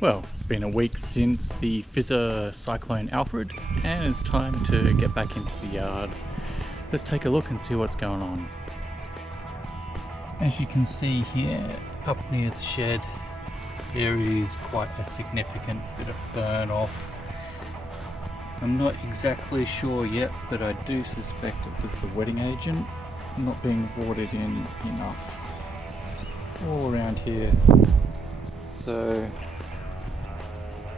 Well, it's been a week since the fizzer Cyclone Alfred, and it's time to get back into the yard. Let's take a look and see what's going on. As you can see here, up near the shed, there is quite a significant bit of burn off. I'm not exactly sure yet, but I do suspect it was the wetting agent not being watered in enough all around here. So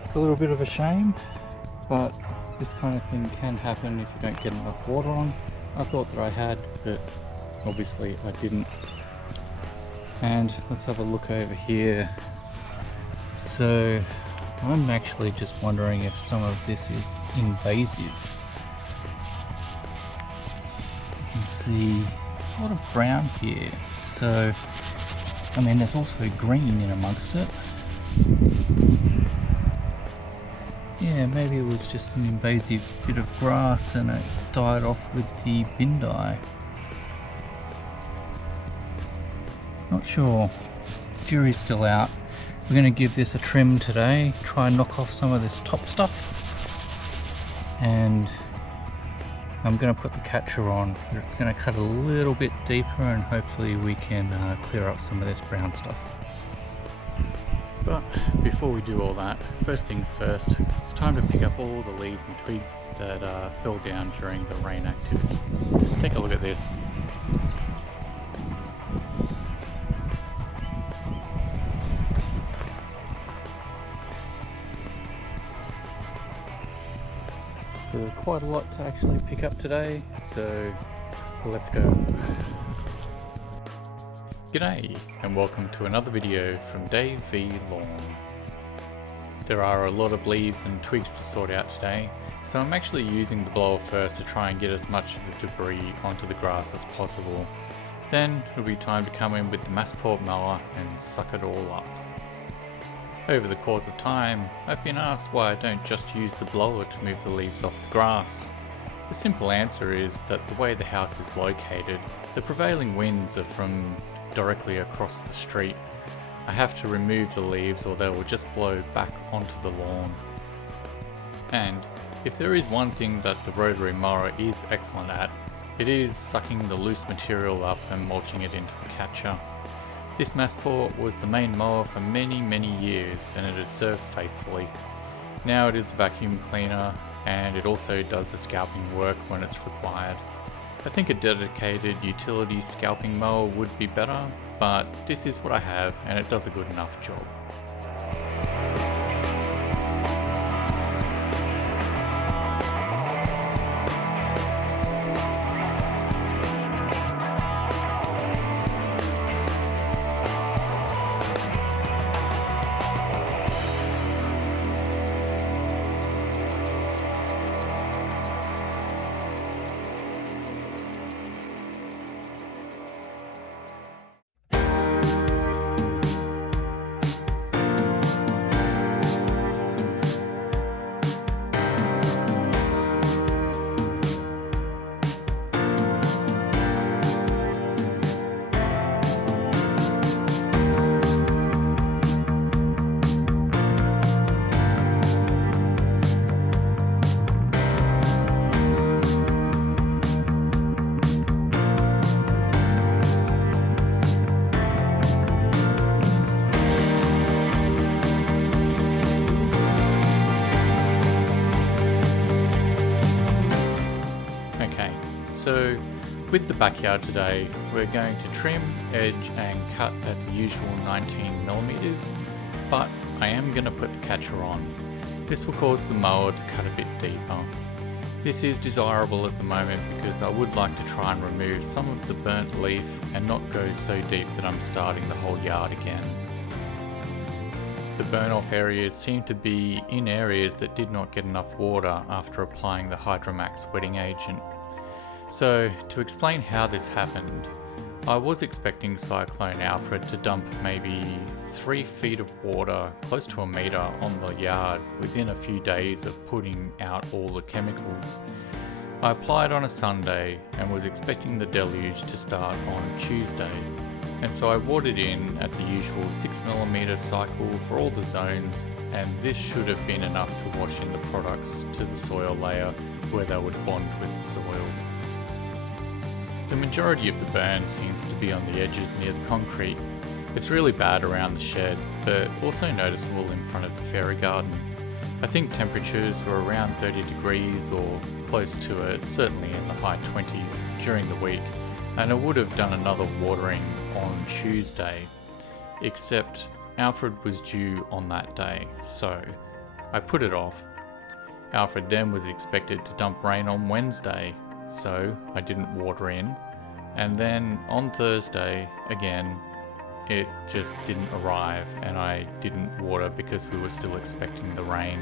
it's a little bit of a shame, but this kind of thing can happen if you don't get enough water on. I thought that I had, but obviously I didn't. And let's have a look over here. So I'm actually just wondering if some of this is invasive. You can see a lot of brown here. So, I mean, there's also green in amongst it. Yeah, maybe it was just an invasive bit of grass and it died off with the bin dye. Not sure. Jury's still out. We're going to give this a trim today, try and knock off some of this top stuff. And I'm going to put the catcher on. It's going to cut a little bit deeper and hopefully we can clear up some of this brown stuff. But before we do all that, first things first, it's time to pick up all the leaves and twigs that fell down during the rain activity. Take a look at this. So quite a lot to actually pick up today, so let's go. G'day and welcome to another video from Dave V Lawn. There are a lot of leaves and twigs to sort out today, so I'm actually using the blower first to try and get as much of the debris onto the grass as possible. Then it'll be time to come in with the Massport mower and suck it all up. Over the course of time, I've been asked why I don't just use the blower to move the leaves off the grass. The simple answer is that the way the house is located, the prevailing winds are from directly across the street. I have to remove the leaves or they will just blow back onto the lawn. And if there is one thing that the rotary mower is excellent at, it is sucking the loose material up and mulching it into the catcher. This Massport was the main mower for many years and it has served faithfully. Now it is a vacuum cleaner and it also does the scalping work when it's required. I think a dedicated utility scalping mower would be better, but this is what I have and it does a good enough job. So with the backyard today, we're going to trim, edge and cut at the usual 19mm, but I am going to put the catcher on. This will cause the mower to cut a bit deeper. This is desirable at the moment because I would like to try and remove some of the burnt leaf and not go so deep that I'm starting the whole yard again. The burn off areas seem to be in areas that did not get enough water after applying the Hydromax wetting agent. So, to explain how this happened, I was expecting Cyclone Alfred to dump maybe 3 feet of water, close to a metre, on the yard within a few days of putting out all the chemicals. I applied on a Sunday and was expecting the deluge to start on Tuesday. and so I watered in at the usual 6mm cycle for all the zones, and this should have been enough to wash in the products to the soil layer where they would bond with the soil. The majority of the burn seems to be on the edges near the concrete. It's really bad around the shed, but also noticeable in front of the fairy garden. I think temperatures were around 30 degrees or close to it, certainly in the high 20s during the week, and I would have done another watering on Tuesday, except Alfred was due on that day, so I put it off. Alfred then was expected to dump rain on Wednesday, so I didn't water in, and then on Thursday again it just didn't arrive and I didn't water because we were still expecting the rain.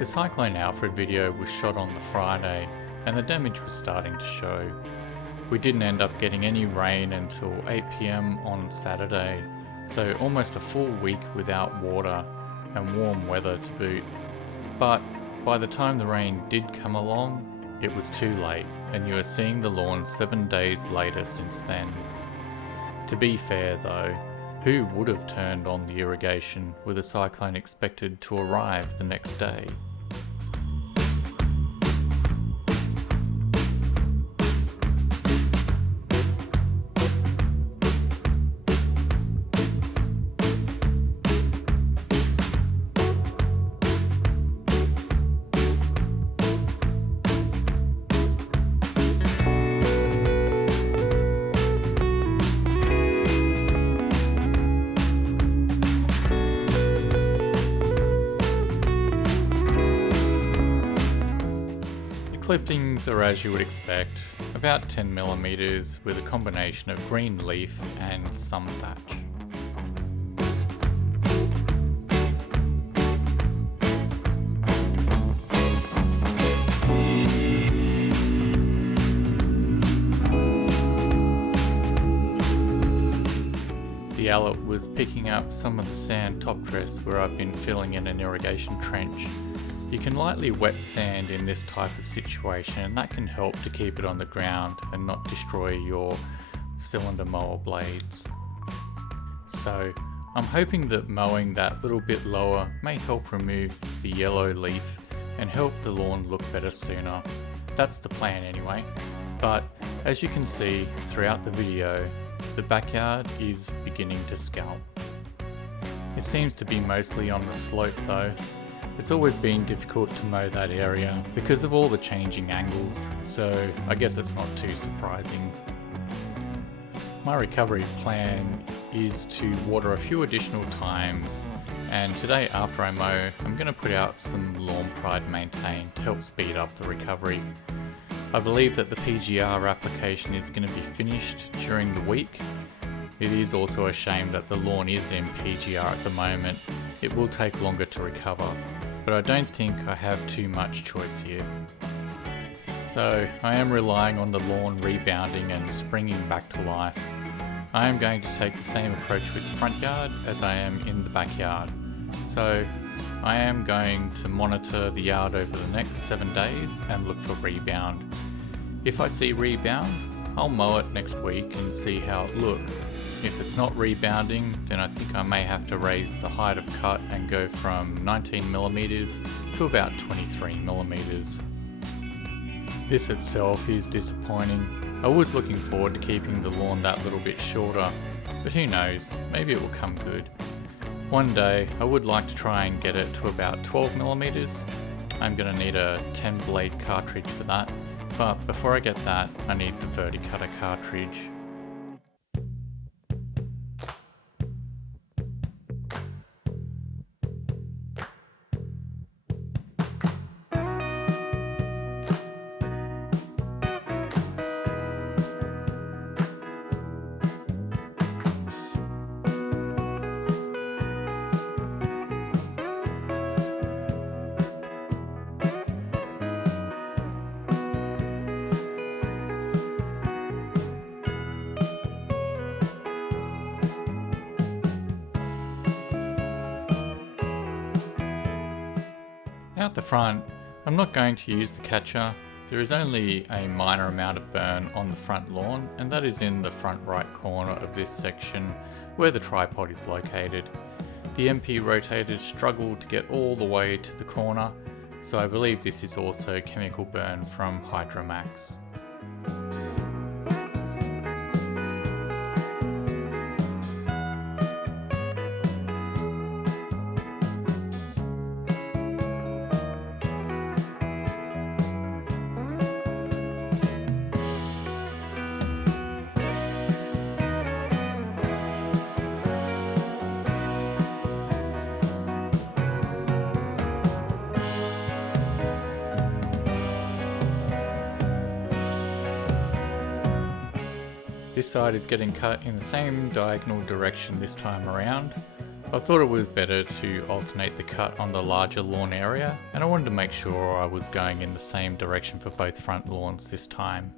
The Cyclone Alfred video was shot on the Friday and the damage was starting to show. We didn't end up getting any rain until 8 PM on Saturday, so almost a full week without water and warm weather to boot. But by the time the rain did come along, it was too late, and you are seeing the lawn 7 days later since then. To be fair though, who would have turned on the irrigation with a cyclone expected to arrive the next day? Clippings are as you would expect, about 10mm with a combination of green leaf and some thatch. The outlet was picking up some of the sand top dress where I've been filling in an irrigation trench. You can lightly wet sand in this type of situation, and that can help to keep it on the ground and not destroy your cylinder mower blades. So I'm hoping that mowing that little bit lower may help remove the yellow leaf and help the lawn look better sooner. That's the plan anyway. But as you can see throughout the video, the backyard is beginning to scalp. It seems to be mostly on the slope though. It's always been difficult to mow that area because of all the changing angles, so I guess it's not too surprising. My recovery plan is to water a few additional times, and today after I mow, I'm going to put out some Lawn Pride Maintain to help speed up the recovery. I believe that the PGR application is going to be finished during the week. It is also a shame that the lawn is in PGR at the moment. It will take longer to recover, but I don't think I have too much choice here. So I am relying on the lawn rebounding and springing back to life. I am going to take the same approach with the front yard as I am in the backyard. So I am going to monitor the yard over the next 7 days and look for rebound. If I see rebound, I'll mow it next week and see how it looks. If it's not rebounding, then I think I may have to raise the height of cut and go from 19mm to about 23mm. This itself is disappointing. I was looking forward to keeping the lawn that little bit shorter, but who knows, maybe it will come good. One day I would like to try and get it to about 12mm. I'm going to need a 10 blade cartridge for that, but before I get that I need the Verticutter cartridge. Out the front, I'm not going to use the catcher. There is only a minor amount of burn on the front lawn, and that is in the front right corner of this section where the tripod is located. The MP rotators struggle to get all the way to the corner, so I believe this is also chemical burn from Hydromax. This side is getting cut in the same diagonal direction this time around. I thought it was better to alternate the cut on the larger lawn area, and I wanted to make sure I was going in the same direction for both front lawns this time.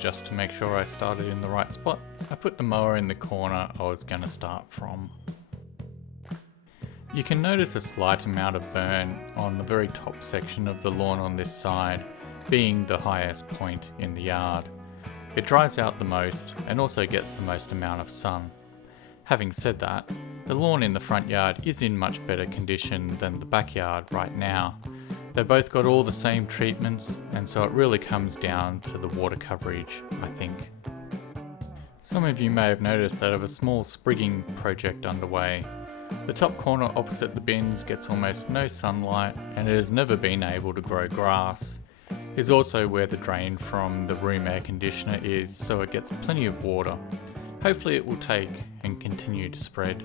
Just to make sure I started in the right spot, I put the mower in the corner I was going to start from. You can notice a slight amount of burn on the very top section of the lawn on this side, being the highest point in the yard. It dries out the most and also gets the most amount of sun. Having said that, the lawn in the front yard is in much better condition than the backyard right now. They both got all the same treatments, and so it really comes down to the water coverage, I think. Some of you may have noticed that I have a small sprigging project underway. The top corner opposite the bins gets almost no sunlight, and it has never been able to grow grass. It is also where the drain from the room air conditioner is, so it gets plenty of water. Hopefully it will take and continue to spread.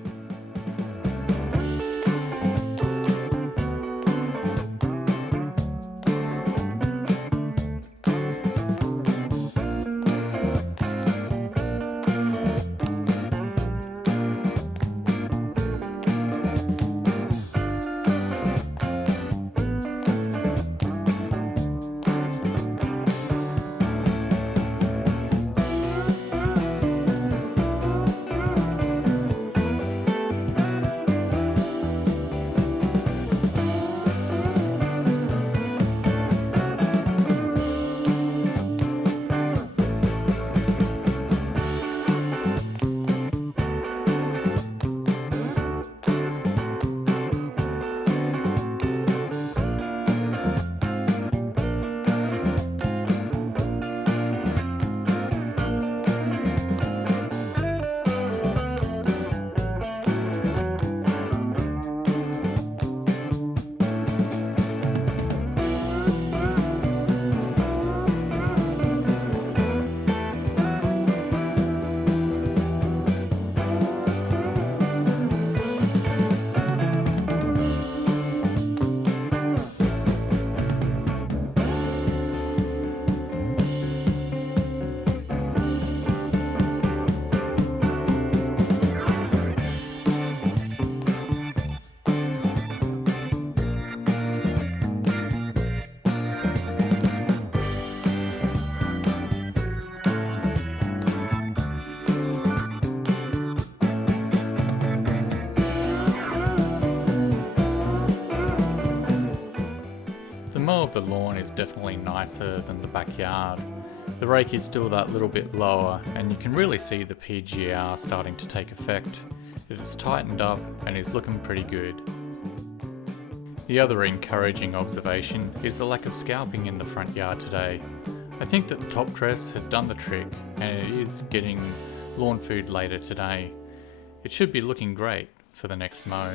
mow of the lawn is definitely nicer than the backyard. The rake is still that little bit lower, and you can really see the PGR starting to take effect. It has tightened up and is looking pretty good. The other encouraging observation is the lack of scalping in the front yard today. I think that the top dress has done the trick, and it is getting lawn food later today. It should be looking great for the next mow.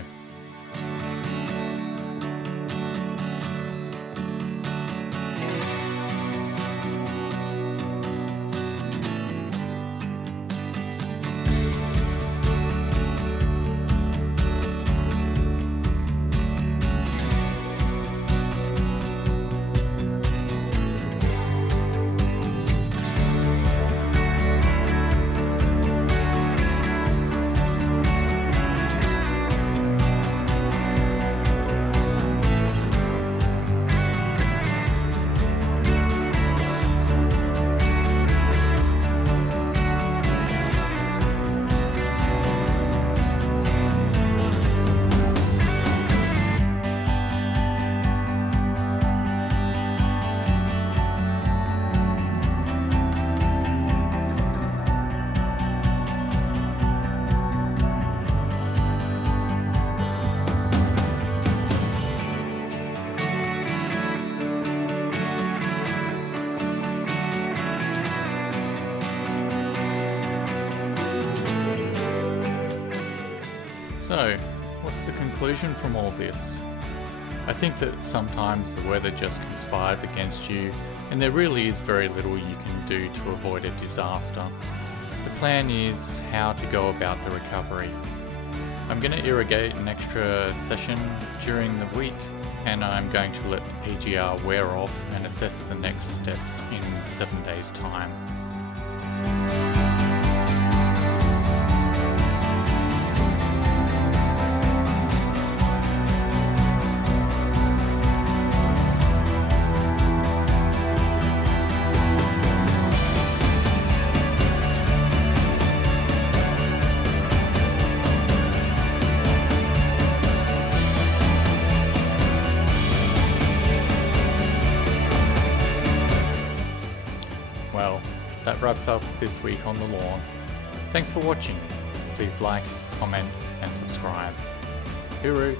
So, what's the conclusion from all this? I think that sometimes the weather just conspires against you, and there really is very little you can do to avoid a disaster. The plan is how to go about the recovery. I'm going to irrigate an extra session during the week, and I'm going to let the PGR wear off and assess the next steps in 7 days' time. Well, that wraps up this week on the lawn. Thanks for watching. Please like, comment and subscribe. Hooroo!